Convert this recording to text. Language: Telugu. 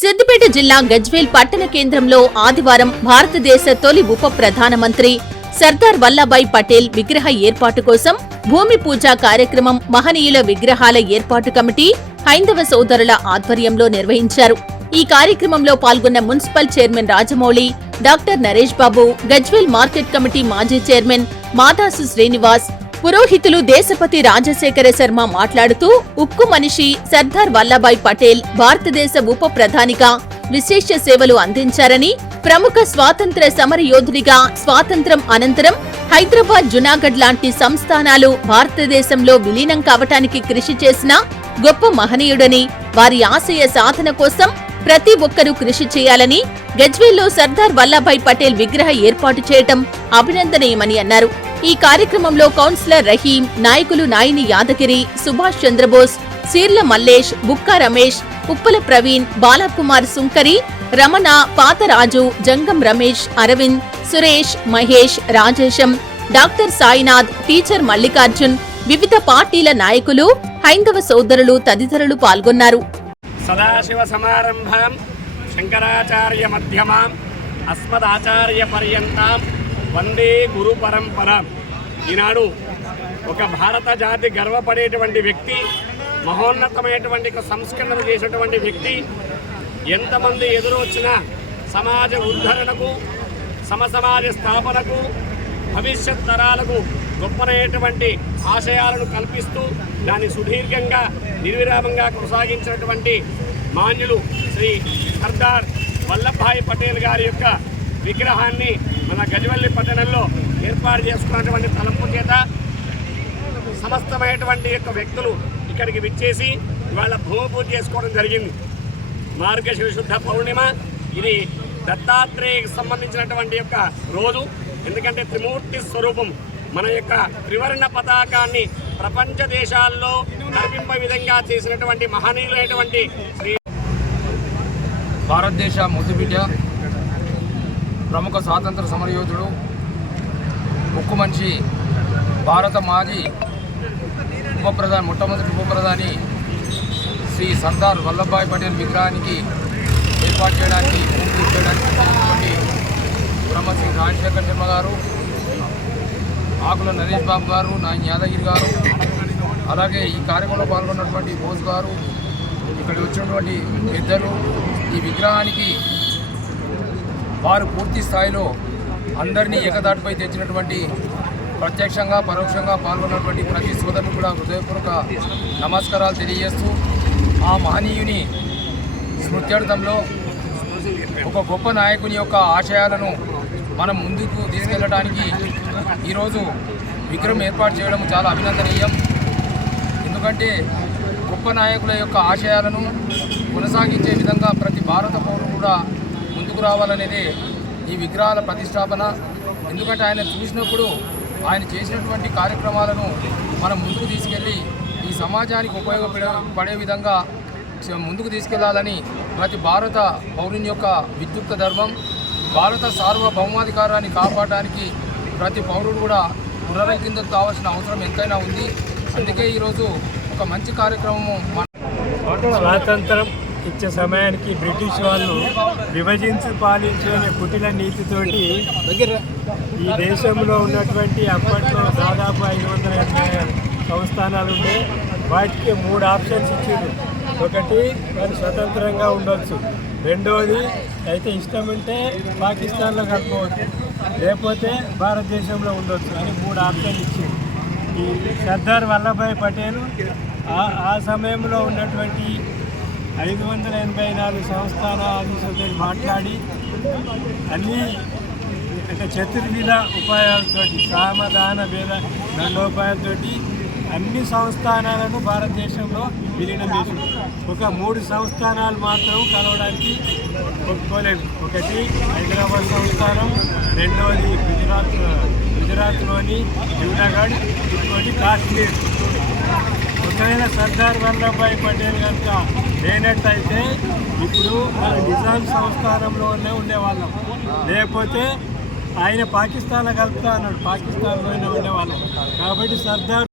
సిద్దిపేట జిల్లా గజ్వేల్ పట్టణ కేంద్రంలో ఆదివారం భారతదేశ తొలి ఉప ప్రధానమంత్రి సర్దార్ వల్లభాయ్ పటేల్ విగ్రహ ఏర్పాటు కోసం భూమి పూజ కార్యక్రమం మహనీయుల విగ్రహాల ఏర్పాటు కమిటీ హైందవ సోదరుల ఆధ్వర్యంలో నిర్వహించారు. ఈ కార్యక్రమంలో పాల్గొన్న municipal chairman Rajamouli doctor Naresh Babu Gajwel market committee మాజీ చైర్మన్ మాదాసు శ్రీనివాస్ పురోహితులు దేశపతి రాజశేఖర శర్మ మాట్లాడుతూ ఉక్కు మనిషి సర్దార్ వల్లభాయ్ పటేల్ భారతదేశ ఉప ప్రధానిగా విశేష సేవలు అందించారని ప్రముఖ స్వాతంత్ర సమర యోధుడిగా స్వాతంత్రం అనంతరం హైదరాబాద్ జునాగఢ్ లాంటి సంస్థానాలు భారతదేశంలో విలీనం కావటానికి కృషి చేసిన గొప్ప మహనీయుడని వారి ఆశయ సాధన కోసం ప్రతి ఒక్కరూ కృషి చేయాలని గజ్వేల్లో సర్దార్ వల్లభాయ్ పటేల్ విగ్రహ ఏర్పాటు చేయటం అభినందనీయమని అన్నారు. ఈ కార్యక్రమంలో కౌన్సిలర్ రహీం నాయకులు నాయిని యాదగిరి సుభాష్ చంద్రబోస్ సీర్ల మల్లేష్ బుక్కా రమేష్ ఉప్పల ప్రవీణ్ బాలకుమార్ సుంకరి రమణ పాతరాజు జంగం రమేష్ అరవింద్ సురేష్ మహేష్ రాజేశం డాక్టర్ సాయినాథ్ టీచర్ మల్లికార్జున్ వివిధ పార్టీల నాయకులు హైందవ సోదరులు తదితరులు పాల్గొన్నారు. సదాశివ సమారంభాం శంకరాచార్య మధ్యమాం అస్మదాచార్య పర్యంతం. వందే గురు పరంపర. ఈనాడు ఒక భారత జాతి గర్వపడేటువంటి వ్యక్తి మహోన్నతమైనటువంటి ఒక సంస్కరణలు చేసేటువంటి వ్యక్తి ఎంతమంది ఎదురొచ్చినా సమాజ ఉద్ధరణకు సమసమాజ స్థాపనకు భవిష్యత్ తరాలకు గొప్పనైనటువంటి ఆశయాలను కల్పిస్తూ దాన్ని సుదీర్ఘంగా నిర్విరామంగా కొనసాగించినటువంటి మాన్యులు శ్రీ సర్దార్ వల్లభాయ్ పటేల్ గారి యొక్క విగ్రహాన్ని మన గజవల్లి పట్టణంలో ఏర్పాటు చేసుకున్నటువంటి తలంపు చేత సమస్తమైనటువంటి యొక్క వ్యక్తులు ఇక్కడికి విచ్చేసి ఇవాళ భూమి పూజ చేసుకోవడం జరిగింది. మార్గశిర శుద్ధ పౌర్ణిమ. ఇది దత్తాత్రేయకి సంబంధించినటువంటి యొక్క రోజు. ఎందుకంటే త్రిమూర్తి స్వరూపం మన యొక్క త్రివర్ణ పతాకాన్ని ప్రపంచ దేశాల్లో కనిపింప విధంగా చేసినటువంటి మహనీయులైనటువంటి శ్రీ భారతదేశ ముద్దుబిడ్డ ప్రముఖ స్వాతంత్ర సమరయోధుడు ఉక్కు మంచి భారత మాజీ ఉప ప్రధాని మొట్టమొదటి ఉప ప్రధాని శ్రీ సర్దార్ వల్లభాయ్ పటేల్ విగ్రహానికి ఏర్పాటు చేయడానికి చేయడానికి బ్రహ్మశ్రీ రాజశేఖర్ శర్మ గారు ఆకుల నరేష్ బాబు గారు నా యాదగిరి గారు అలాగే ఈ కార్యక్రమంలో పాల్గొన్నటువంటి బోస్ గారు ఇక్కడ వచ్చినటువంటి పెద్దలు ఈ విగ్రహానికి వారు పూర్తి స్థాయిలో అందరినీ ఏకదాటిపై తెచ్చినటువంటి ప్రత్యక్షంగా పరోక్షంగా పాల్గొన్నటువంటి ప్రతి సోదరుని కూడా హృదయపూర్వక నమస్కారాలు తెలియజేస్తూ ఆ మహనీయుని స్మృత్యర్థంలో ఒక గొప్ప నాయకుని యొక్క ఆశయాలను మనం ముందుకు తీసుకెళ్ళడానికి ఈరోజు విగ్రహం ఏర్పాటు చేయడం చాలా అభినందనీయం. ఎందుకంటే గొప్ప నాయకుల యొక్క ఆశయాలను కొనసాగించే విధంగా ప్రతి భారత పౌరుడు కూడా తీసుకురావాలనేది రావాలనేదే ఈ విగ్రహాల ప్రతిష్టాపన. ఎందుకంటే ఆయన చూసినప్పుడు ఆయన చేసినటువంటి కార్యక్రమాలను మనం ముందుకు తీసుకెళ్ళి ఈ సమాజానికి ఉపయోగపడే పడే విధంగా ముందుకు తీసుకెళ్ళాలని ప్రతి భారత పౌరుని యొక్క విద్యుక్త ధర్మం భారత సార్వభౌమాధికారాన్ని కాపాడడానికి ప్రతి పౌరుడు కూడా పునరం కిందకు కావాల్సిన అవసరం ఎంతైనా ఉంది. అందుకే ఈరోజు ఒక మంచి కార్యక్రమము స్వాతంత్రం ఇచ్చే సమయానికి బ్రిటిష్ వాళ్ళు విభజించి పాలించుకునే కుటిల నీతితోటి ఈ దేశంలో ఉన్నటువంటి అప్పట్లో దాదాపు ఐదు వందల సంస్థానాలు ఉండే వాటికి మూడు ఆప్షన్స్ ఇచ్చారు ఒకటి మరి స్వతంత్రంగా ఉండొచ్చు. రెండవది అయితే ఇష్టం ఉంటే పాకిస్తాన్లో కలుపుకోవచ్చు. లేకపోతే భారతదేశంలో ఉండొచ్చు అని మూడు ఆప్షన్లు ఇచ్చారు ఈ సర్దార్ వల్లభాయ్ పటేల్ ఆ సమయంలో ఉన్నటువంటి ఐదు వందల ఎనభై నాలుగు సంస్థానాలతో మాట్లాడి అన్ని అంటే చతుర్విధ ఉపాయాలతో సామధాన భేద దండోపాయాలతో అన్ని సంస్థానాలను భారతదేశంలో విలీనం చేసింది. ఒక మూడు సంస్థానాలు మాత్రం కలవడానికి ఒప్పుకోలేదు. ఒకటి హైదరాబాద్ సంస్థానం రెండవది గుజరాత్ గుజరాత్లోని జూనాగఢ్ ఇంకోటి కాశ్మీర్. ఒకవేళ సర్దార్ వల్లభాయ్ పటేల్ కనుక లేనట్టయితే ఇప్పుడు మన నిజాం సంస్కారంలోనే ఉండేవాళ్ళం. లేకపోతే ఆయన పాకిస్తాన్లో కలుపుతా అన్నాడు. పాకిస్తాన్లోనే ఉండేవాళ్ళం. కాబట్టి సర్దార్